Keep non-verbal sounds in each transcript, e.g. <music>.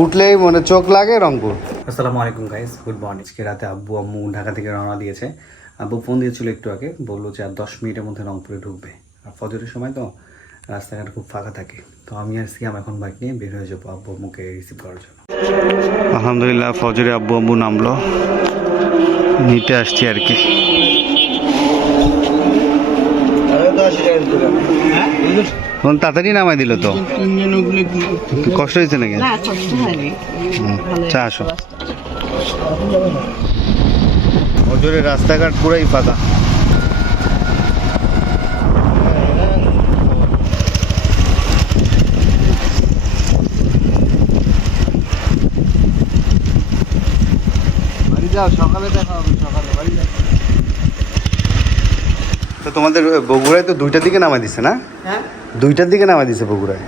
উঠলেই মনে চোখ লাগে রংপুর। আসসালামু আলাইকুম গাইস গুড মর্নিং আজকে রাতে আব্বু আম্মু ঢাকা থেকে রওনা দিয়েছে। আব্বু ফোন দিয়েছিল একটু আগে বলল যে আর দশ মিনিটের মধ্যে রংপুরে ঢুকবে। আর ফজরের সময় তো রাস্তাঘাট খুব ফাঁকা থাকে। তো আমি আর সিয়াম এখন বাইক নিয়ে বের হয়ে যাব আব্বু আম্মুকে রিসিভ করার জন্য। আলহামদুলিল্লাহ ফজরে আব্বু আব্বু নামলো। নিতে আসছি আর কি। তাড়াতাড়ি নামাই দিল তো? কষ্ট হয়েছে নাকি? চা আসো। ফজরে রাস্তাঘাট পুরাই পাতা সকালে দেখা হবে সকালে বাড়ি যাও তো তোমাদের বগুড়ায় তো দুইটার দিকে নামাই দিছে না? হ্যাঁ? দুইটার দিকে নামাই দিছে বগুড়ায়?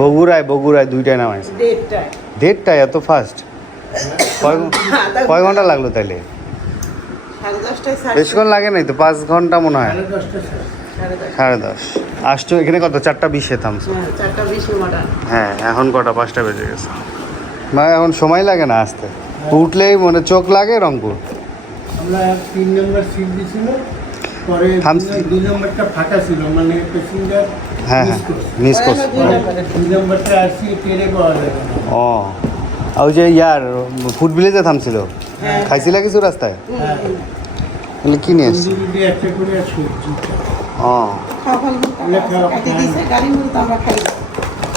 বগুড়ায় বগুড়ায় দুইটায় নামাইছে দেড়টায়। দেড়টায়? এত ফাস্ট <laughs> কয় ঘণ্টা। লাগল তাইলে? বেশিক্ষণ লাগে নাই তো? পাঁচ ঘণ্টা মনে হয়। সাড়ে দশ। আসছো এখানে কত? চারটা বিশে থামছো হ্যাঁ হ্যাঁ এখন কটা? পাঁচটা বেজে গেছে। না এখন সময় লাগে না আসতে। উঠলেই মানে চোখ লাগে রংপুর। আমরা তিন নম্বর সিট দিছিল পরে। দুই নম্বরটা ফাঁকা ছিল মানে প্যাসেঞ্জার হ্যাঁ হ্যাঁ মিস করছি। দুই নম্বরটা আসি টেরে পাওয়া যাবে ও আর ওই যে ইয়ার ফুড ভিলেজে থামছিল? খাইছিলা কিছু রাস্তায়? হ্যাঁ। তাহলে কি নিয়ে এসছি একটা করে সবজি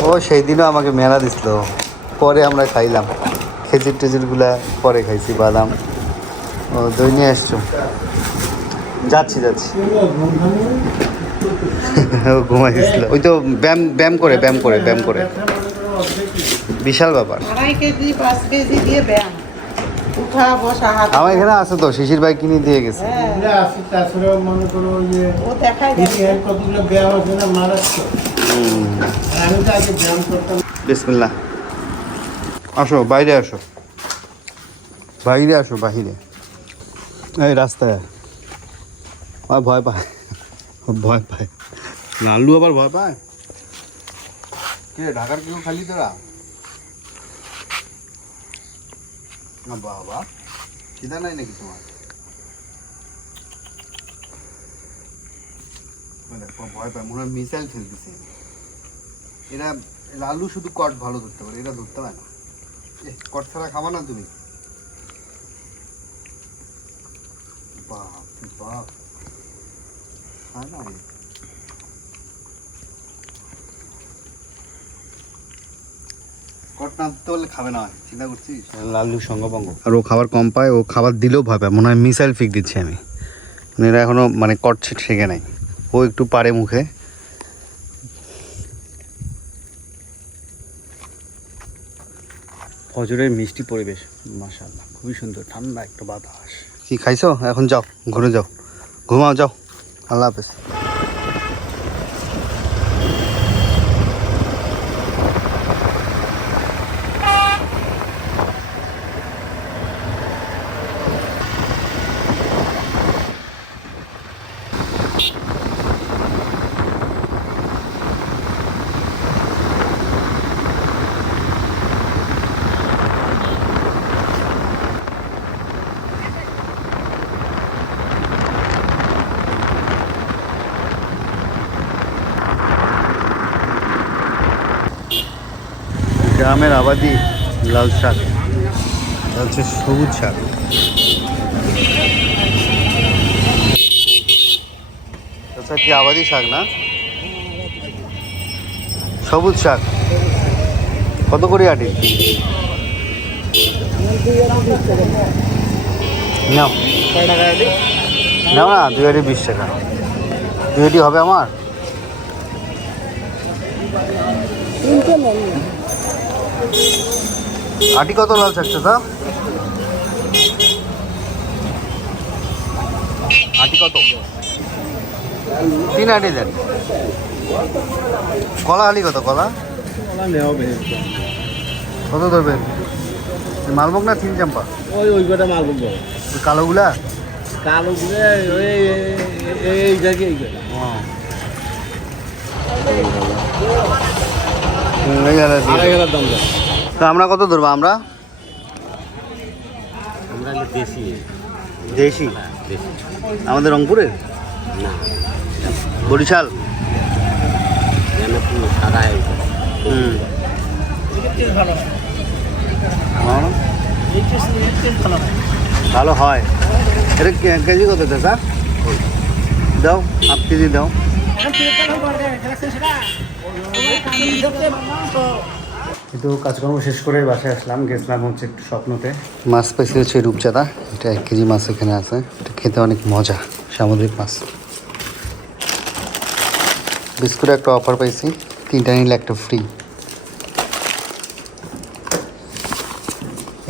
ও সেই দিনও আমাকে মেলা দিছিল। পরে আমরা খাইলাম। খেজুর টেজুরগুলা পরে খাইছি বাদাম। ও দই নিয়ে আসছো? যাচ্ছি যাচ্ছি। <laughs> ও ঘুমাই গেছিল ওই তো ব্যায়াম ব্যায়াম করে ব্যায়াম করে ব্যায়াম করে। বিশাল ব্যাপার। আড়াই কেজি পাঁচ কেজি দিয়ে ব্যায়াম। উঠা বসা হাত আমার এখানে আছে তো শিশির ভাই কিনে দিয়ে গেছে। হ্যাঁ। মনে আসো বাইরে আসো। বাইরে আসো বাহিরে। এই রাস্তায়। আর ভয় পায়। ভয় পায়। লাল্লু আবার ভয় পায়? কে ঢাকার কেউ খালি তোরা? না বাবা খিদা নাই নাকি তোমার? ওই দেখো, ভয় পায় মনে হয় মিসাইল ফেলতেছে। এরা লালু শুধু কট ভালো ধরতে পারে এরা ধরতে পারে না। কট ছাড়া খাবা না তুমি বাপ রে বাপ খায় না এ। কট না ধরতে পারলে খাবে না চিন্তা করছিস? লালু সঙ্গভঙ্গ। আর ও খাবার কম পায় ও খাবার দিলেও পায় মনে হয় মিসাইল ফিক দিচ্ছি আমি। মানে এরা এখনও মানে কট শেখে নাই। ও একটু পারে মুখে। ফজরের মিষ্টি পরিবেশ মাশাআল্লাহ খুবই সুন্দর ঠান্ডা একটা বাতাস। কি খাইছো? এখন যাও ঘুরে যাও। ঘুমাও যাও। আল্লাহ হাফেজ। গ্রামের আবাদি লাল শাক। হচ্ছে সবুজ শাক। কি আবাদি শাক না? সবুজ শাক। কত করে আটি? নাও। নাও না, দুই আটি বিশ টাকা। দুই হবে আমার? আটি কত লাল শাক চাচা আটি কত? তিন আটি দেন। কলা আলি কত কলা? কত ধরবেন? মালভোগ না তিন চাম্পা? ওই ওই কটা মাল বলব ওই কালোগুলা? কালো গুলো ওই এই এই ও। আড়াই হাজার দাম তো আমরা কত ধরবো আমরা? আমরা দেশি। দেশি? দেশি। আমাদের রংপুরের? বরিশাল? সাদা হয়ে। হুম। ভালো হয়। এটা কেজি কত স্যার? দাও হাফ কেজি দাও। কিন্তু কাজকর্ম শেষ করে বাসায় আসলাম, গেছিলাম হচ্ছে একটু স্বপ্নতে। মাছ পাইছি হচ্ছে রূপচাঁদা, এটা এক কেজি মাছ এখানে আছে, এটা খেতে অনেক মজা, সামুদ্রিক মাছ। বিস্কুট একটা অফার পাইছি, তিনটা নিলে একটা ফ্রি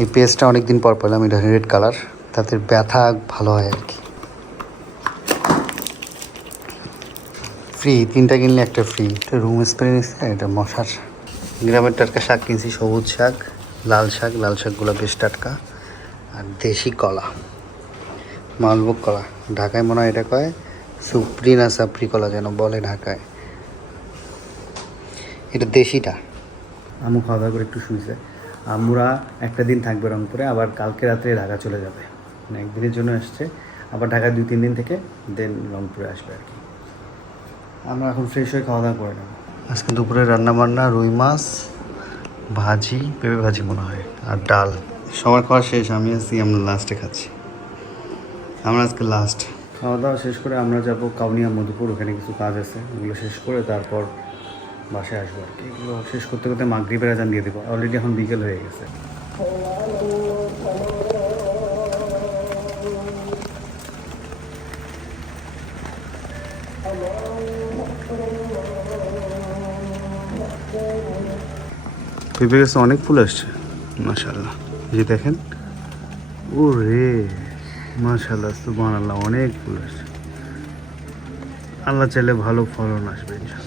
এই পেস্টটা অনেক দিন পর পেলাম, এটা রেড কালার তাতে ব্যথা ভালো হয় আর কি। ফ্রি তিনটা কিনলে একটা ফ্রি এটা রুম স্প্রে নিচ্ছে এটা মশার গ্রামের টাটকা শাক কিনছি, সবুজ শাক, লাল শাক, লাল শাকগুলো বেশ টাটকা। আর দেশি কলা, মালভোগ কলা। ঢাকায় মনে হয় এটা কয়? সুপ্রি না সাপ্রি কলা যেন বলে ঢাকায়। এটা দেশিটা। আম্মু খাওয়া দাওয়া করে একটু শুয়েছে আমরা একটা দিন থাকবে রংপুরে, আবার কালকে রাত্রে ঢাকা চলে যাবে। মানে একদিনের জন্য আসছে, আবার ঢাকা দুই, তিন দিন থেকে দেন রংপুরে আসবে আর কি। আমরা এখন ফ্রেশ হয়ে খাওয়া দাওয়া করে নেব। আজকে দুপুরে রান্না বান্না রুই মাছ ভাজি পেঁপে ভাজি মনে হয় আর ডাল। সবার খাওয়া শেষ আমি আছি আমরা লাস্টে খাচ্ছি। আমরা আজকে লাস্ট খাওয়া দাওয়া শেষ করে আমরা যাব কাউনিয়া মধুপুর ওখানে কিছু কাজ আছে ওগুলো শেষ করে তারপর বাসায় আসব আর কি। এগুলো শেষ করতে করতে মাগরিবের আজান দিয়ে দেবো অলরেডি এখন বিকেল হয়ে গেছে। পেঁপে গাছে অনেক ফুল আসছে? মাশাল্লাহ এই যে দেখেন। ও রে মাশাল্লাহ সুবহানাল্লাহ, অনেক ফুল আসছে। আল্লাহ চাইলে ভালো ফলন আসবে ইনশাল্লাহ